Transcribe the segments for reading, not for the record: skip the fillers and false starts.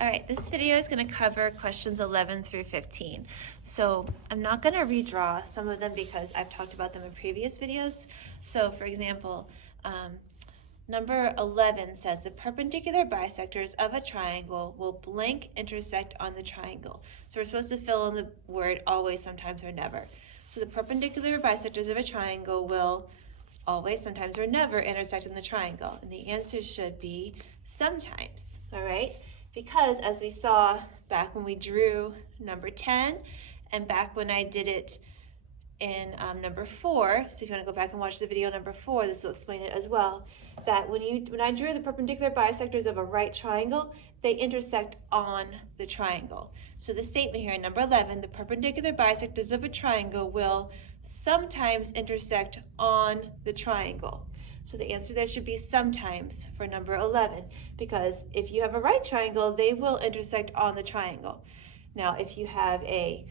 All right, this video is going to cover questions 11 through 15. So I'm not going to redraw some of them because I've talked about them in previous videos. So for example, number 11 says the perpendicular bisectors of a triangle will blank intersect on the triangle. So we're supposed to fill in the word always, sometimes, or never. So the perpendicular bisectors of a triangle will always, sometimes, or never intersect in the triangle. And the answer should be sometimes, all right? Because as we saw back when we drew number 10 and back when I did it in number 4, so if you want to go back and watch the video number 4, this will explain it as well, that when I drew the perpendicular bisectors of a right triangle, they intersect on the triangle. So the statement here in number 11, the perpendicular bisectors of a triangle will sometimes intersect on the triangle. So the answer there should be sometimes for number 11, because if you have a right triangle, they will intersect on the triangle. Now, if you have an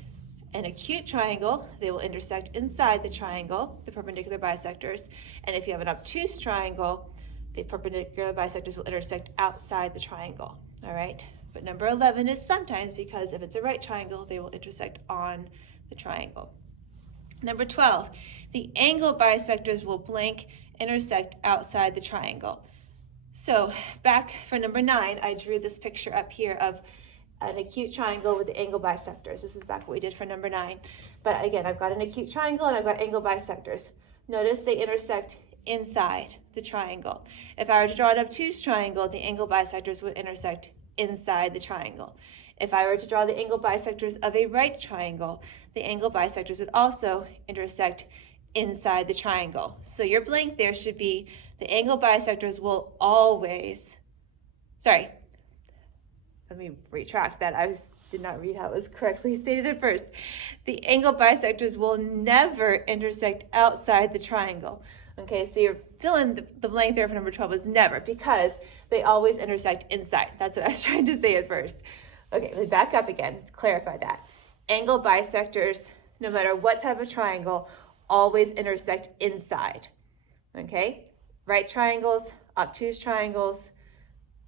acute triangle, they will intersect inside the triangle, the perpendicular bisectors. And if you have an obtuse triangle, the perpendicular bisectors will intersect outside the triangle, all right? But number 11 is sometimes, because if it's a right triangle, they will intersect on the triangle. Number 12, the angle bisectors will blank intersect outside the triangle. So back for number 9, I drew this picture up here of an acute triangle with the angle bisectors. This is back what we did for number 9. But again, I've got an acute triangle and I've got angle bisectors. Notice they intersect inside the triangle. If I were to draw an obtuse triangle, the angle bisectors would intersect inside the triangle. If I were to draw the angle bisectors of a right triangle, the angle bisectors would also intersect inside the triangle. So your blank there should be the angle bisectors will always, let me retract that. did not read how it was correctly stated at first. The angle bisectors will never intersect outside the triangle. Okay, so you're filling the blank there for number 12 is never, because they always intersect inside. That's what I was trying to say at first. Okay, let me back up again to clarify that. Angle bisectors, no matter what type of triangle, always intersect inside. Okay, right triangles, obtuse triangles,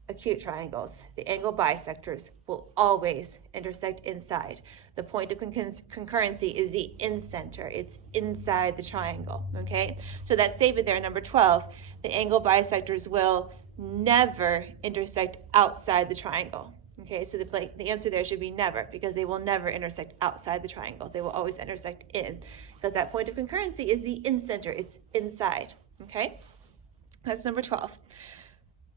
acute triangles, the angle bisectors will always intersect inside. The point of concurrency is the incenter. It's inside the triangle, okay? So that statement there, number 12, the angle bisectors will never intersect outside the triangle, okay? So the answer there should be never, because they will never intersect outside the triangle. They will always intersect in, because that point of concurrency is the incenter. It's inside, okay? That's number 12.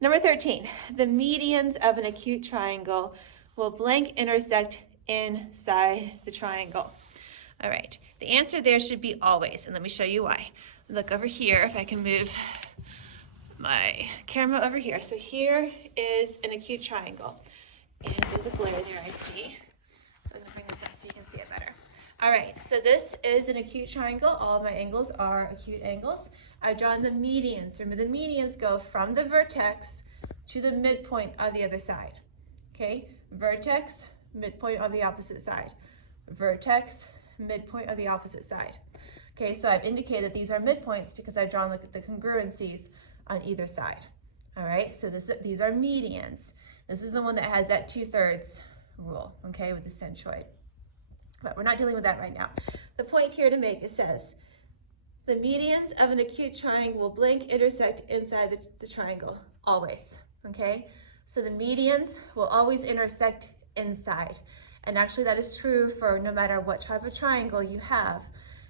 Number 13, the medians of an acute triangle will blank intersect inside the triangle. All right, the answer there should be always, and let me show you why. Look over here, if I can move my camera over here. So here is an acute triangle, and there's a glare there I see. So I'm gonna bring this up so you can see it better. All right, so this is an acute triangle. All of my angles are acute angles. I've drawn the medians. Remember, the medians go from the vertex to the midpoint of the other side. Okay, vertex, midpoint of the opposite side. Vertex, midpoint of the opposite side. Okay, so I've indicated that these are midpoints because I've drawn the congruencies on either side. All right, so these are medians. This is the one that has that 2/3 rule, okay, with the centroid. But we're not dealing with that right now. The point here to make, it says, the medians of an acute triangle will blank intersect inside the triangle, always, okay? So the medians will always intersect inside. And actually that is true for no matter what type of triangle you have,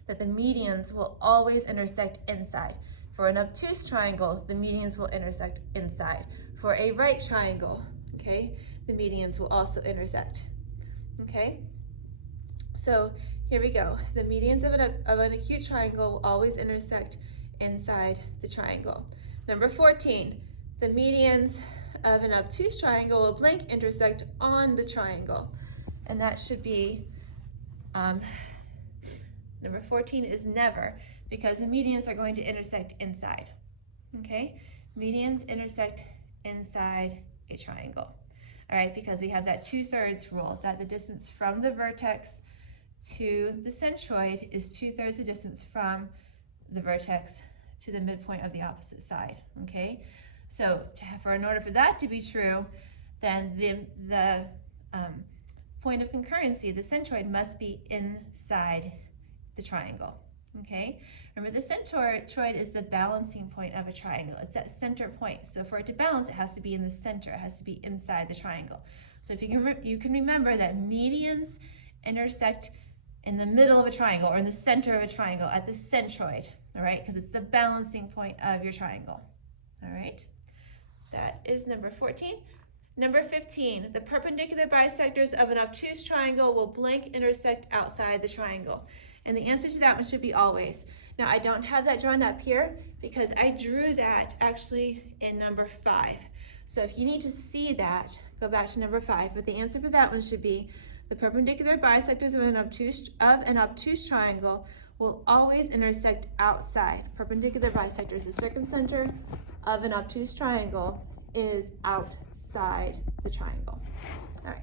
that the medians will always intersect inside. For an obtuse triangle, the medians will intersect inside. For a right triangle, okay, the medians will also intersect, okay? So here we go. The medians of an acute triangle will always intersect inside the triangle. Number 14, the medians of an obtuse triangle will blank intersect on the triangle. And that should be, number 14 is never, because the medians are going to intersect inside, okay? Medians intersect inside a triangle, all right? Because we have that 2/3 rule, that the distance from the vertex to the centroid is 2/3 the distance from the vertex to the midpoint of the opposite side, okay? So in order for that to be true, then the point of concurrency, the centroid, must be inside the triangle. Okay, remember the centroid is the balancing point of a triangle. It's that center point. So for it to balance, it has to be in the center. It has to be inside the triangle. So if you can remember that medians intersect in the middle of a triangle or in the center of a triangle at the centroid, all right, because it's the balancing point of your triangle. All right, that is number 14. Number 15, the perpendicular bisectors of an obtuse triangle will blank intersect outside the triangle. And the answer to that one should be always. Now, I don't have that drawn up here because I drew that actually in number 5. So if you need to see that, go back to number 5. But the answer for that one should be the perpendicular bisectors of an obtuse triangle will always intersect outside. Perpendicular bisectors, the circumcenter of an obtuse triangle is outside the triangle. All right.